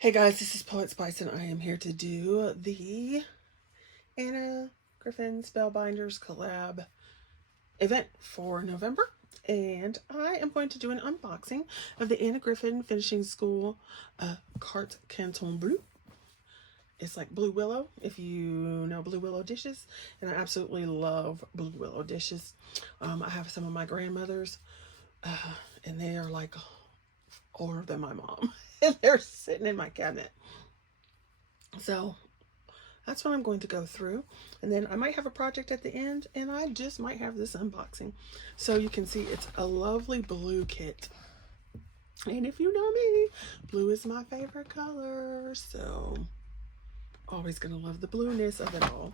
Hey guys, this is Poetspice and I am here to do the Anita Griffin Spellbinders collab event for November. And I am going to do an unboxing of the Anita Griffin Finishing School Carte Canton Bleu. It's like Blue Willow, if you know Blue Willow dishes. And I absolutely love Blue Willow dishes. I have some of my grandmothers and they are like older than my mom. And they're sitting in my cabinet. So that's what I'm going to go through. And then I might have a project at the end, and I just might have this unboxing. So you can see it's a lovely blue kit. And if you know me, blue is my favorite color. So always gonna love the blueness of it all.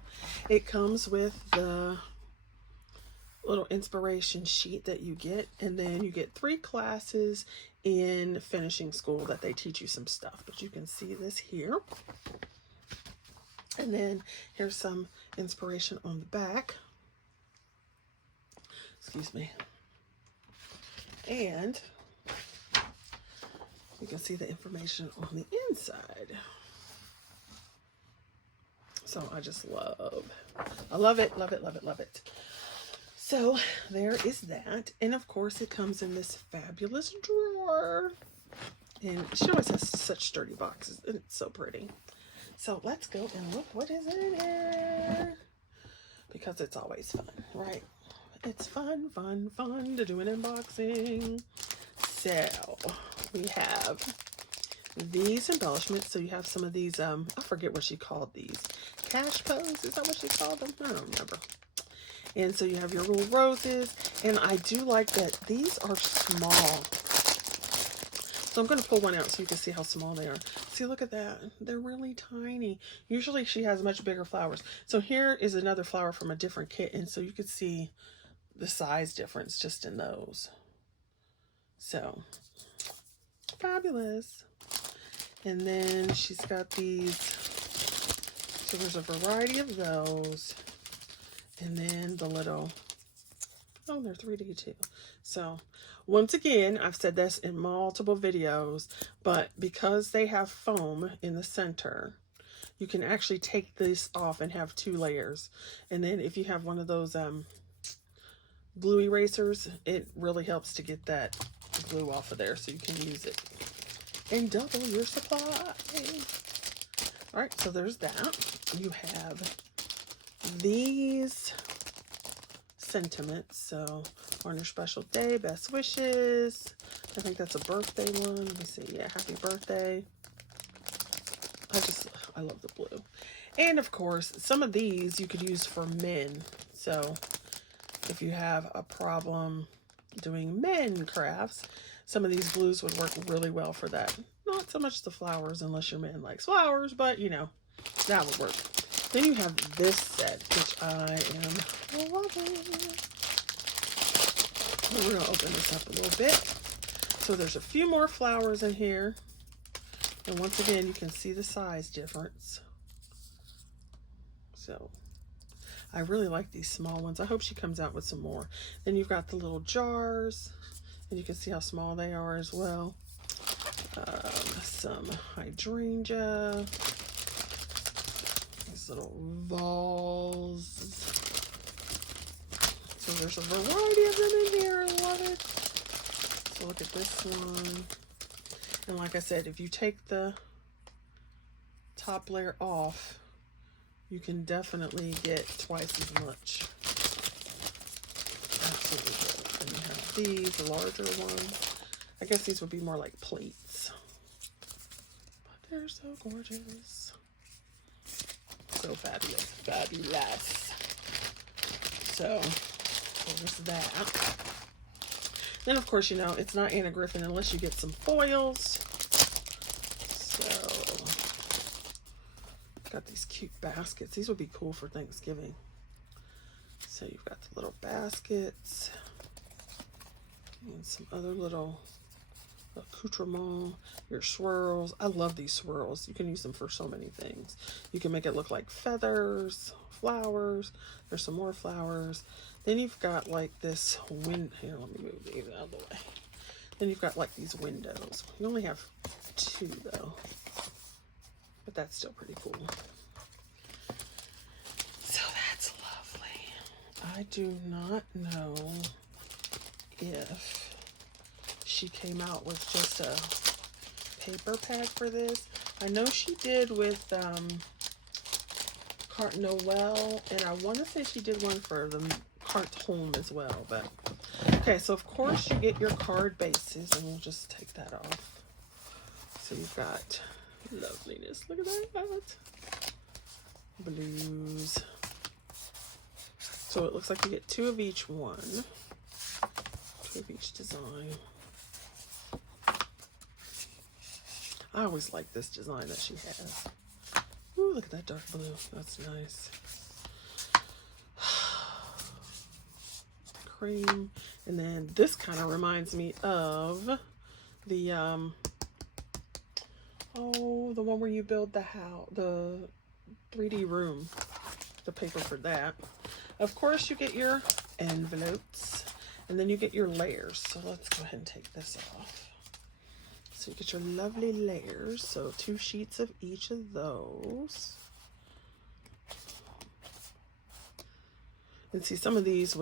It comes with the little inspiration sheet that you get, and then you get 3 classes in finishing school that they teach you some stuff, but you can see this here. And then here's some inspiration on the back, excuse me, and you can see the information on the inside. So I just love it, love it, love it, love it. So there is that. And of course it comes in this fabulous drawer. And she always has such sturdy boxes and it's so pretty. So let's go and look what is in here. Because it's always fun, right? It's fun, fun, fun to do an unboxing. So we have these embellishments. So you have some of these, I forget what she called these. Cash pose, is that what she called them? I don't remember. And so you have your little roses, and I do like that these are small. So I'm going to pull one out so you can see how small they are. See, look at that. They're really tiny. Usually she has much bigger flowers. So here is another flower from a different kit, and so you could see the size difference just in those. So, fabulous. And then she's got these. So there's a variety of those. And then the little, oh, they're 3D too. So once again, I've said this in multiple videos, but because they have foam in the center, you can actually take this off and have 2 layers. And then if you have one of those glue erasers, it really helps to get that glue off of there so you can use it and double your supply. All right, so there's that. You have these sentiments. So on your special day, best wishes. I think that's a birthday one. Let me see. Yeah, happy birthday. I love the blue. And of course, some of these you could use for men. So if you have a problem doing men crafts, some of these blues would work really well for that. Not so much the flowers unless your man likes flowers, but you know, that would work. Then you have this set, which I am loving. We're going to open this up a little bit. So there's a few more flowers in here. And once again, you can see the size difference. So I really like these small ones. I hope she comes out with some more. Then you've got the little jars. And you can see how small they are as well. Some hydrangea. Little balls. So there's a variety of them in here. I love it. So look at this one. And like I said, if you take the top layer off, you can definitely get twice as much. Absolutely good. And you have these, the larger ones. I guess these would be more like plates. But they're so gorgeous. So fabulous, fabulous. So there's that. Then of course, you know, it's not Anita Griffin unless you get some foils. So got these cute baskets. These would be cool for Thanksgiving. So you've got the little baskets and some other little accoutrement, your swirls. I love these swirls. You can use them for so many things. You can make it look like feathers, flowers. There's some more flowers. Then you've got like this wind. Here, let me move these out of the way. Then you've got like these windows. You only have 2 though. but that's still pretty cool. So that's lovely. I do not know if she came out with just a paper pack for this. I know she did with Carte Noel, and I want to say she did one for the Carte Home as well. But okay, so of course you get your card bases, and we'll just take that off. So you've got loveliness. Look at that. Blues. So it looks like you get 2 of each one. 2 of each design. I always like this design that she has. Ooh, look at that dark blue. That's nice. Cream. And then this kind of reminds me of the the one where you build the house, the 3D room, the paper for that. Of course you get your envelopes, and then you get your layers. So let's go ahead and take this off. So you get your lovely layers. So 2 sheets of each of those. And see, some of these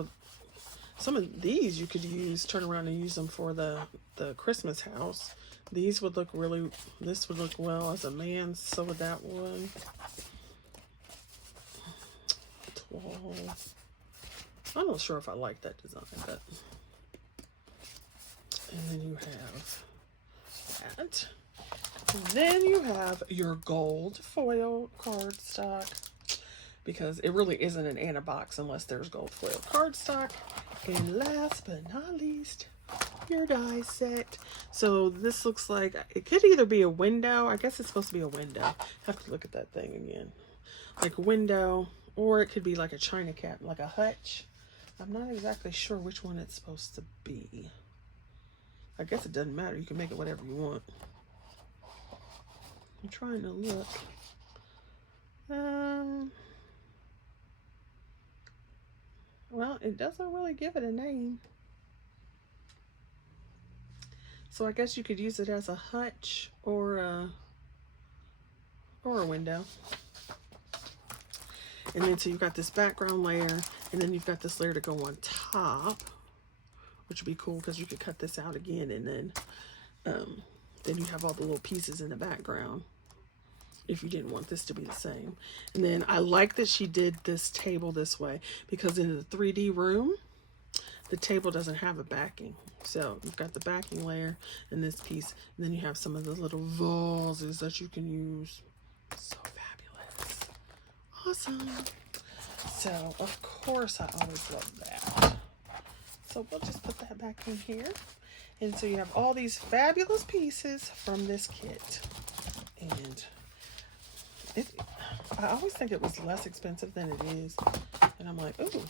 you could use, turn around and use them for the Christmas house. These would look really, this would look well as a man, so would that one. 12. I'm not sure if I like that design, but. And then you have that. And then you have your gold foil cardstock, because it really isn't an Anna box unless there's gold foil cardstock. And last but not least, your die set. So this looks like it could either be a window. I guess it's supposed to be a window. Have to look at that thing again. Like a window, or it could be like a china cat, like a hutch. I'm not exactly sure which one it's supposed to be. I guess it doesn't matter. You can make it whatever you want. I'm trying to look. Well, it doesn't really give it a name. So I guess you could use it as a hutch or a window. And then so you've got this background layer, and then you've got this layer to go on top, which would be cool because you could cut this out again, and then you have all the little pieces in the background if you didn't want this to be the same. And then I like that she did this table this way, because in the 3D room, the table doesn't have a backing. So you've got the backing layer and this piece, and then you have some of the little vases that you can use. So fabulous. Awesome. So of course I always love that. So we'll just put that back in here. And so you have all these fabulous pieces from this kit. And I always think it was less expensive than it is. And I'm like, ooh,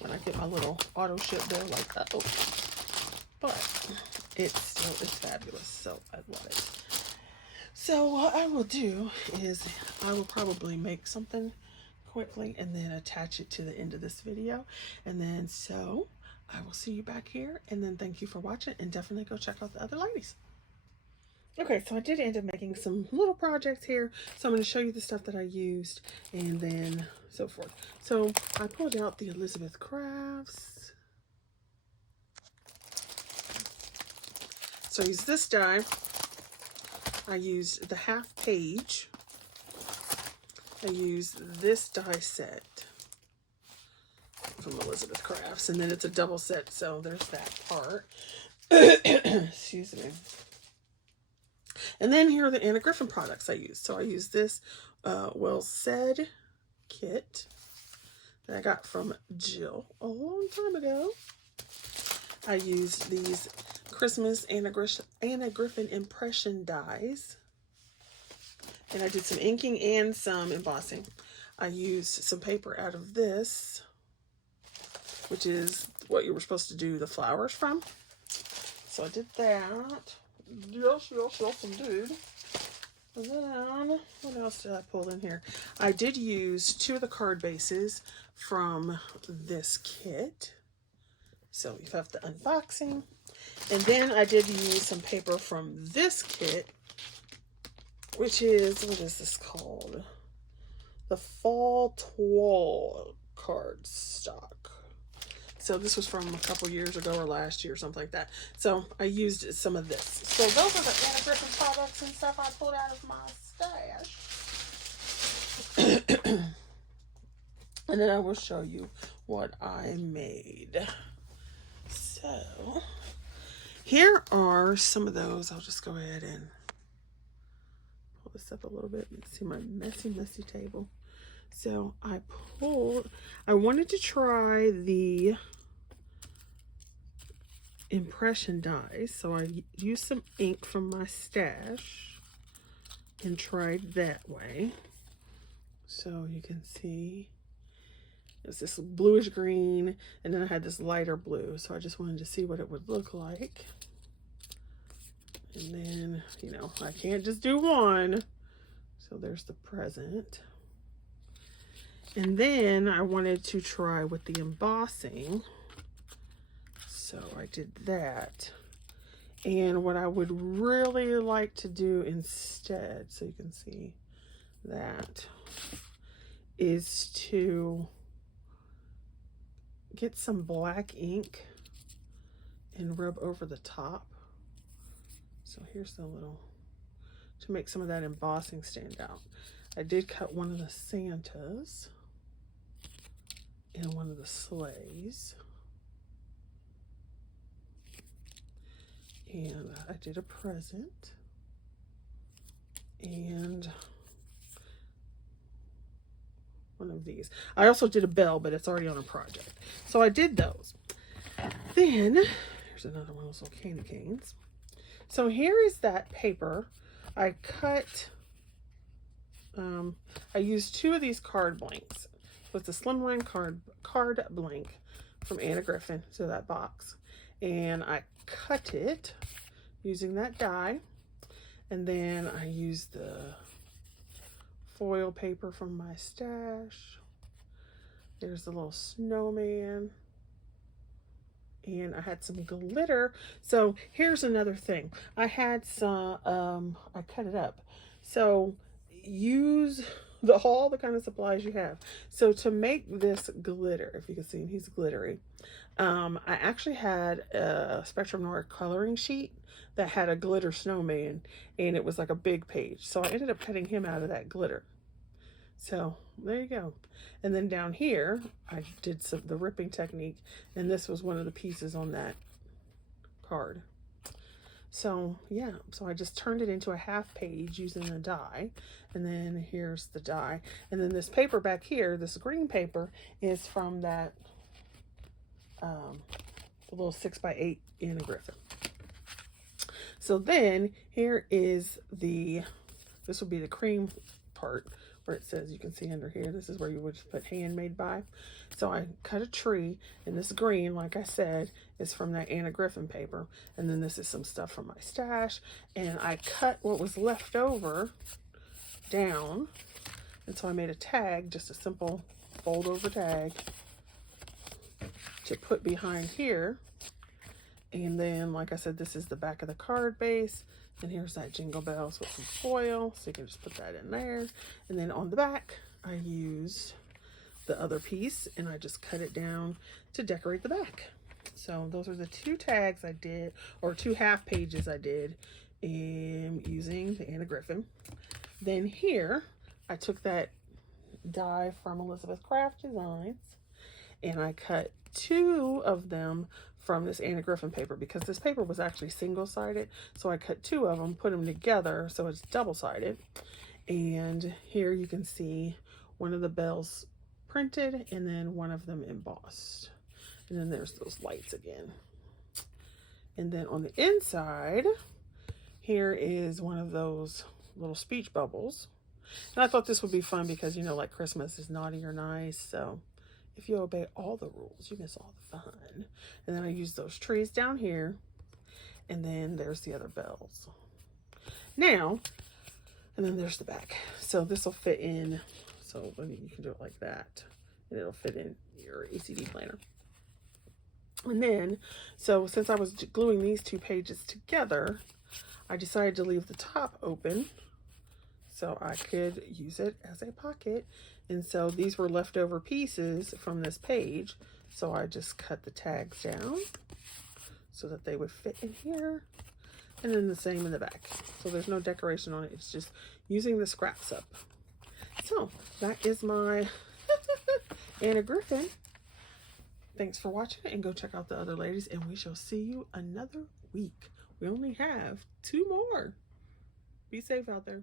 when I get my little auto ship bill, like, oh. But it's fabulous. So I love it. So what I will do is I will probably make something quickly and then attach it to the end of this video. And then so I will see you back here. And then thank you for watching, and definitely go check out the other ladies. Okay, so I did end up making some little projects here. So I'm going to show you the stuff that I used and then so forth. So I pulled out the Elizabeth Crafts. So I used this die. I used the half page. I used this die set from Elizabeth Crafts. And then it's a double set, so there's that part. Excuse me. And then here are the Anna Griffin products I used. So I used this Well Said kit that I got from Jill a long time ago. I used these Christmas Anna Griffin impression dies. And I did some inking and some embossing. I used some paper out of this, which is what you were supposed to do the flowers from. So I did that. Yes, indeed. And then, what else did I pull in here? I did use 2 of the card bases from this kit. So you have the unboxing. And then I did use some paper from this kit which is, what is this called? The Fall Toile card stock. So this was from a couple years ago or last year, something like that. So I used some of this. So those are the Anna Griffin products and stuff I pulled out of my stash. And then I will show you what I made. So here are some of those. I'll just go ahead and pull this up a little bit and see my messy table. So I wanted to try the impression dies, so I used some ink from my stash and tried that way. So you can see it's this bluish green, and then I had this lighter blue, so I just wanted to see what it would look like. And then, you know, I can't just do one, so there's the present. And then I wanted to try with the embossing, so I did that. And what I would really like to do instead, so you can see that, is to get some black ink and rub over the top. So here's the little, to make some of that embossing stand out. I did cut one of the Santas and one of the sleighs. And I did a present and one of these. I also did a bell, but it's already on a project. So I did those. Then, here's another one of those little candy canes. So here is that paper. I cut, I used 2 of these card blanks. So it's a slimline card blank from Anna Griffin, so that box. And I cut it using that die, and then I used the foil paper from my stash. There's the little snowman, and I had some glitter. So here's another thing. I had some, I cut it up. So use all the kind of supplies you have. So to make this glitter, if you can see, he's glittery. I actually had a Spectrum Noir coloring sheet that had a glitter snowman, and it was like a big page. So I ended up cutting him out of that glitter. So there you go. And then down here, I did the ripping technique, and this was one of the pieces on that card. So yeah, so I just turned it into a half page using the die, and then here's the die. And then this paper back here, this green paper, is from that the little 6x8 Anna Griffin. So then here is this will be the cream part where it says, you can see under here, this is where you would put handmade by. So I cut a tree, and this green, like I said, is from that Anna Griffin paper. And then this is some stuff from my stash. And I cut what was left over down. And so I made a tag, just a simple fold over tag to put behind here. And then, like I said, this is the back of the card base. And here's that Jingle Bells with some foil, so you can just put that in there. And then on the back, I used the other piece, and I just cut it down to decorate the back. So those are the 2 tags I did, or 2 half pages I did using the Anna Griffin. Then here, I took that die from Elizabeth Craft Designs, and I cut 2 of them from this Anna Griffin paper, because this paper was actually single-sided. So I cut 2 of them, put them together so it's double-sided. And here you can see one of the bells printed, and then one of them embossed. And then there's those lights again. And then on the inside, here is one of those little speech bubbles. And I thought this would be fun because, you know, like Christmas is naughty or nice. So if you obey all the rules, you miss all the fun. And then I used those trees down here. And then there's the other bells. Now, and then there's the back. So this will fit in. So you can do it like that. And it'll fit in your ECD planner. And then, so since I was gluing these 2 pages together, I decided to leave the top open so I could use it as a pocket. And so these were leftover pieces from this page, so I just cut the tags down so that they would fit in here, and then the same in the back. So there's no decoration on it, it's just using the scraps up. So that is my Anna Griffin. Thanks for watching, and go check out the other ladies, and we shall see you another week. We only have 2 more. Be safe out there.